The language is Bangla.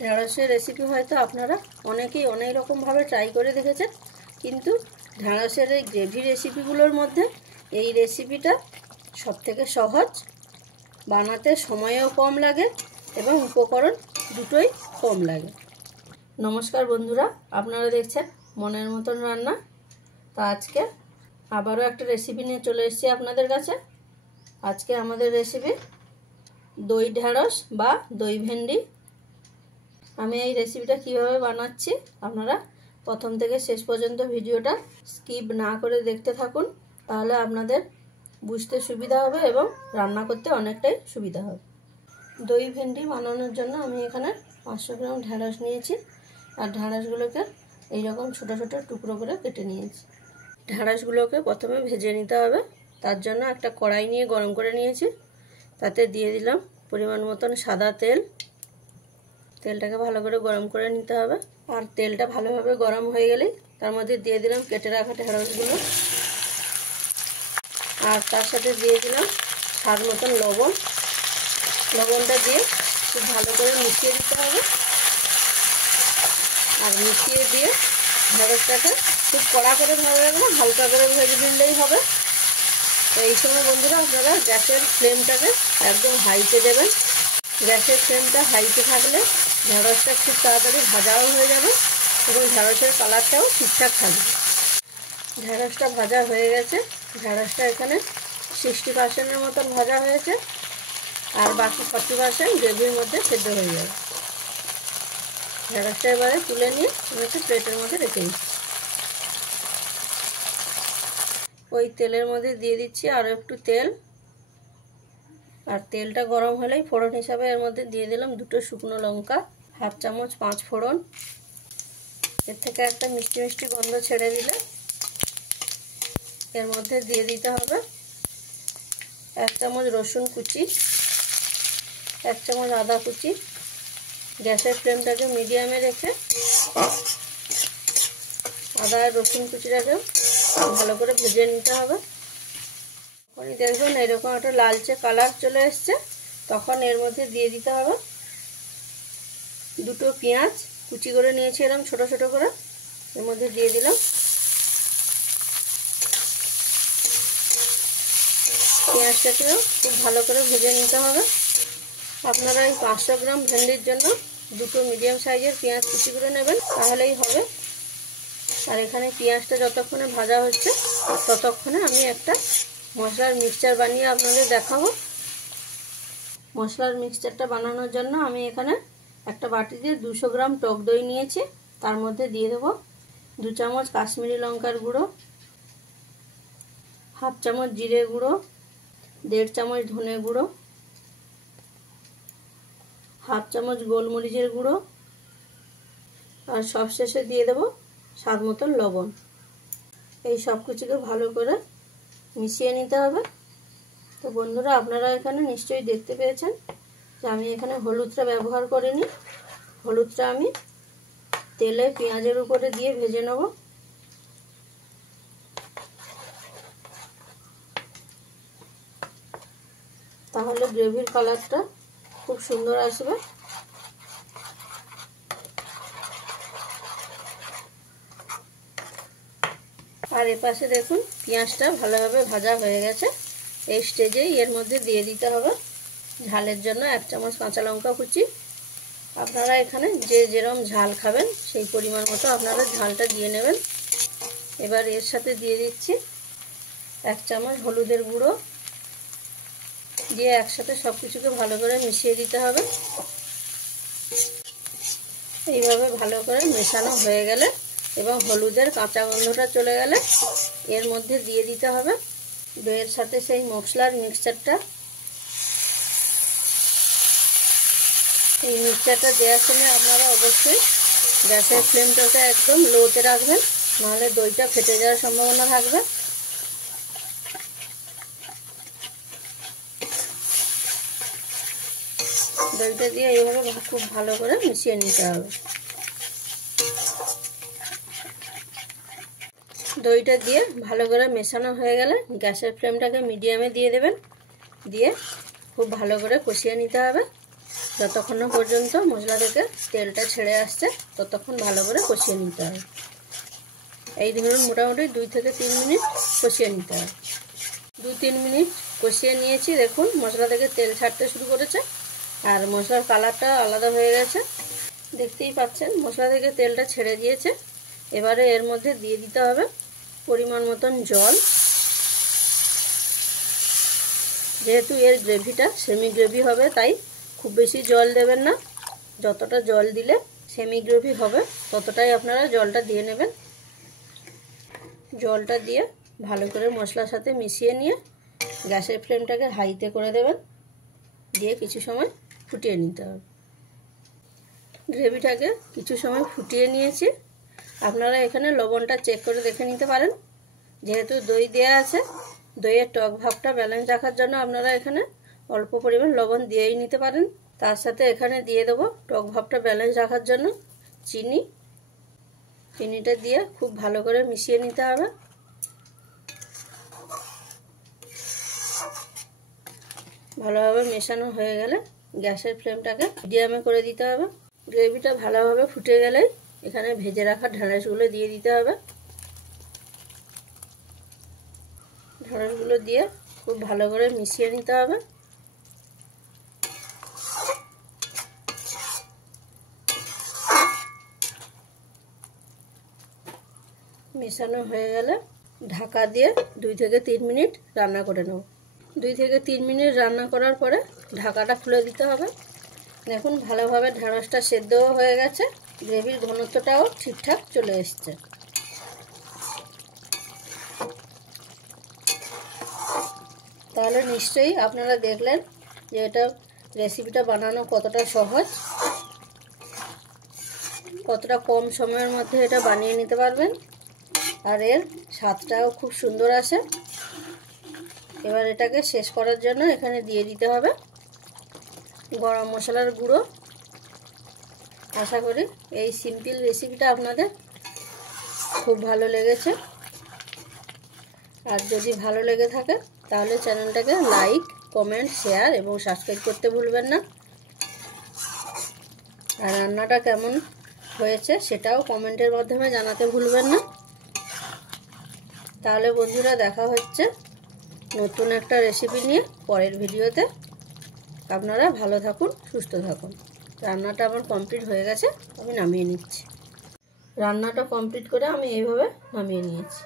ঢ্যাঁড়সের রেসিপি হয়তো আপনারা অনেকেই অনেক রকমভাবে ট্রাই করে দেখেছেন, কিন্তু ঢ্যাঁড়সের এই গ্রেভি রেসিপিগুলোর মধ্যে এই রেসিপিটা সবথেকে সহজ, বানাতে সময়ও কম লাগে এবং উপকরণ দুটোই কম লাগে। নমস্কার বন্ধুরা, আপনারা দেখছেন মনের মতন রান্না। তা আজকে আবারও একটা রেসিপি নিয়ে চলে এসেছি আপনাদের কাছে। আজকে আমাদের রেসিপি দই ঢ্যাঁড়স বা দই ভেন্ডি। আমি এই রেসিপিটা কিভাবে বানাচ্ছি আপনারা প্রথম থেকে শেষ পর্যন্ত ভিডিওটা স্কিপ না করে দেখতে থাকুন, তাহলে আপনাদের বুঝতে সুবিধা হবে এবং রান্না করতে অনেকটাই সুবিধা হবে। দই ভেন্ডি বানানোর জন্য আমি এখানে 500 গ্রাম ঢ্যাঁড়স নিয়েছি, আর ঢ্যাঁড়সগুলোকে এইরকম ছোটো ছোটো টুকরো করে কেটে নিয়েছি। ঢ্যাঁড়সগুলোকে প্রথমে ভেজে নিতে হবে, তার জন্য একটা কড়াই নিয়ে গরম করে নিয়েছি। তাতে দিয়ে দিলাম পরিমাণ মতন সাদা তেল। তেলটাকে ভালো করে গরম করে নিতে হবে, আর তেলটা ভালোভাবে গরম হয়ে গেলেই তার মধ্যে দিয়ে দিলাম কেটে রাখা ঢ্যাঁড়সগুলো, আর তার সাথে দিয়ে দিলাম স্বাদ মতন লবণ। লবণটা দিয়ে খুব ভালো করে মিশিয়ে দিতে হবে, আর মিশিয়ে দিয়ে ঢ্যাঁড়সটাকে খুব কড়া করে ভাজবেন না, হালকা করে ভেজে নিলেই হবে। তো এই সময় বন্ধুরা আপনারা গ্যাসের ফ্লেমটাকে একদম হাইতে দেবেন। গ্যাসের ফ্লেমটা হাইতে থাকলে ঢ্যাঁড়সটা খুব তাড়াতাড়ি ভাজাও হয়ে যাবে এবং ঢ্যাঁড়সের কালারটাও ঠিকঠাক থাকবে। ঢ্যাঁড়সটা ভাজা হয়ে গেছে, ঢ্যাঁড়সটা এখানে 60% মতন ভাজা হয়েছে, আর বাকি 40% গ্রেভির মধ্যে সেদ্ধ হয়ে যাবে। ঢ্যাঁড়সটা এবারে তুলে নিয়ে আমি একটা প্লেটের মধ্যে রেখে দিচ্ছি। ওই তেলের মধ্যে দিয়ে দিচ্ছি আরও একটু তেল, আর তেলটা গরম হলেই ফোড়ন হিসাবে এর মধ্যে দিয়ে দিলাম 2 শুকনো লঙ্কা, 1/2 চামচ 5 ফোড়ন। এর থেকে একটা মিষ্টি মিষ্টি গন্ধ ছেড়ে দিলে এর মধ্যে দিয়ে দিতে হবে 1 চামচ রসুন কুচি, 1 চামচ আদা কুচি। গ্যাসের ফ্লেমটাকে মিডিয়ামে রেখে আদা আর রসুন কুচিটাকে ভালো করে ভেজে নিতে হবে। তখনই দেখবেন এরকম একটা লালচে কালার চলে এসছে, তখন এর মধ্যে দিয়ে দিতে হবে 2 পেঁয়াজ কুচি করে নিয়েছি এরকম ছোট ছোট করে, এর মধ্যে দিয়ে দিলাম। পেঁয়াজটাকেও খুব ভালো করে ভেজে নিতে হবে। আপনারা এই 500 গ্রাম ভেন্ডির জন্য 2 মিডিয়াম সাইজের পেঁয়াজ কুচি করে নেবেন, তাহলেই হবে। আর এখানে পেঁয়াজটা যতক্ষণে ভাজা হচ্ছে ততক্ষণে আমি একটা মশলার মিক্সচার বানিয়ে আপনাদের দেখাবো। মশলার মিক্সচারটা বানানোর জন্য আমি এখানে একটা বাটিতে 200 গ্রাম টক দই নিয়েছি। তার মধ্যে দিয়ে দেবো 2 চামচ কাশ্মীরি লঙ্কার গুঁড়ো, 1/2 চামচ জিরে গুঁড়ো, 1.5 চামচ ধনে গুঁড়ো, 1/2 চামচ গোলমরিচের গুঁড়ো, আর সবশেষে দিয়ে দেবো স্বাদ মতন লবণ। এই সব কিছুকে ভালো করে মিশিয়ে নিতে হবে। তো বন্ধুরা আপনারা এখানে নিশ্চয়ই দেখতে পেয়েছেন যে আমি এখানে হলুদটা ব্যবহার করিনি। হলুদটা আমি তেলে পেঁয়াজের উপরে দিয়ে ভেজে নেব। তাহলে গ্রেভির কালারটা খুব সুন্দর আসবে। আর এপাশে দেখুন পেঁয়াজটা ভালোভাবে ভাজা হয়ে গেছে। এই স্টেজেই এর মধ্যে দিয়ে দিতে হবে ঝালের জন্য 1 চামচ কাঁচা লঙ্কা কুচি। আপনারা এখানে যে যেরকম ঝাল খাবেন সেই পরিমাণ মতো আপনারা ঝালটা দিয়ে নেবেন। এবার এর সাথে দিয়ে দিচ্ছি 1 চামচ হলুদের গুঁড়ো, দিয়ে একসাথে সব কিছুকে ভালো করে মিশিয়ে দিতে হবে। এইভাবে ভালো করে মেশানো হয়ে গেলে এবং হলুদের কাঁচা গন্ধটা চলে গেলে এর মধ্যে দিয়ে দিতে হবে দইয়ের সাথে সেই মশলার মিক্সচারটা। এই মিক্সচারটা দেওয়ার সময় আপনারা অবশ্যই গ্যাসের ফ্লেমটাকে একদম লোতে রাখবেন, নাহলে দইটা ফেটে যাওয়ার সম্ভাবনা থাকবে। দইটা দিয়ে এইভাবে খুব ভালো করে মিশিয়ে নিতে হবে। দইটা দিয়ে ভালো করে মেশানো হয়ে গেলে গ্যাসের ফ্লেমটাকে মিডিয়ামে দিয়ে দেবেন, দিয়ে খুব ভালো করে কষিয়ে নিতে হবে। যতক্ষণ না পর্যন্ত মশলা থেকে তেলটা ছেড়ে আসছে ততক্ষণ ভালো করে কষিয়ে নিতে হবে। এই ধরুন মোটামুটি 2 থেকে 3 মিনিট কষিয়ে নিতে হবে। 2-3 মিনিট কষিয়ে নিয়েছি। দেখুন মশলা থেকে তেল ছাড়তে শুরু করেছে আর মশলার কালারটা আলাদা হয়ে গেছে। দেখতেই পাচ্ছেন মশলা থেকে তেলটা ছেড়ে দিয়েছে। এবারে এর মধ্যে দিয়ে দিতে হবে পরিমাণ মতন জল। যেহেতু এর গ্রেভিটা সেমি গ্রেভি হবে তাই খুব বেশি জল দেবেন না। যতটা জল দিলে সেমি গ্রেভি হবে ততটাই আপনারা জলটা দিয়ে নেবেন। জলটা দিয়ে ভালো করে মশলার সাথে মিশিয়ে নিয়ে গ্যাসের ফ্লেমটাকে হাইতে করে দেবেন। দিয়ে কিছু সময় ফুটিয়ে নিতে হবে। গ্রেভিটাকে কিছু সময় ফুটিয়ে নিয়েছি। আপনারা এখানে লবণটা চেক করে দেখে নিতে পারেন। যেহেতু দই দেওয়া আছে, দইয়ের টক ভাবটা ব্যালেন্স রাখার জন্য আপনারা এখানে অল্প পরিমাণ লবণ দিয়েই নিতে পারেন। তার সাথে এখানে দিয়ে দেবো টক ভাবটা ব্যালেন্স রাখার জন্য চিনি। চিনিটা দিয়ে খুব ভালো করে মিশিয়ে নিতে হবে। ভালোভাবে মেশানো হয়ে গেলে গ্যাসের ফ্লেমটাকে মিডিয়ামে করে দিতে হবে। গ্রেভিটা ভালোভাবে ফুটে গেলেই এখানে ভেজে রাখা ঢ্যাঁড়সগুলো দিয়ে দিতে হবে। ঢ্যাঁড়সগুলো দিয়ে খুব ভালো করে মিশিয়ে নিতে হবে। মেশানো হয়ে গেলে ঢাকা দিয়ে 2 থেকে 3 মিনিট রান্না করে নেব। 2 থেকে 3 মিনিট রান্না করার পরে ঢাকাটা খুলে দিতে হবে। দেখুন ভালোভাবে ঢ্যাঁড়সটা সেদ্ধও হয়ে গেছে, গ্রেভির ঘনত্বটাও ঠিকঠাক চলে এসছে। তাহলে নিশ্চয়ই আপনারা দেখলেন যে এটা রেসিপিটা বানানো কতটা সহজ, কতটা কম সময়ের মধ্যে এটা বানিয়ে নিতে পারবেন আর এর স্বাদটাও খুব সুন্দর আসে। এবার এটাকে শেষ করার জন্য এখানে দিয়ে দিতে হবে গরম মশলার গুঁড়ো। আশা করি এই সিম্পল রেসিপিটা আপনাদের খুব ভালো লেগেছে। আর যদি ভালো লেগে থাকে তাহলে চ্যানেলটাকে লাইক, কমেন্ট, শেয়ার এবং সাবস্ক্রাইব করতে ভুলবেন না। আর রান্নাটা কেমন হয়েছে সেটাও কমেন্টের মাধ্যমে জানাতে ভুলবেন না। তাহলে বন্ধুরা দেখা হচ্ছে নতুন একটা রেসিপি নিয়ে পরের ভিডিওতে। আপনারা ভালো থাকুন, সুস্থ থাকুন। রান্নাটা আমার কমপ্লিট হয়ে গেছে, আমি নামিয়ে নিচ্ছি। রান্নাটা কমপ্লিট করে আমি এইভাবে নামিয়ে নিয়েছি।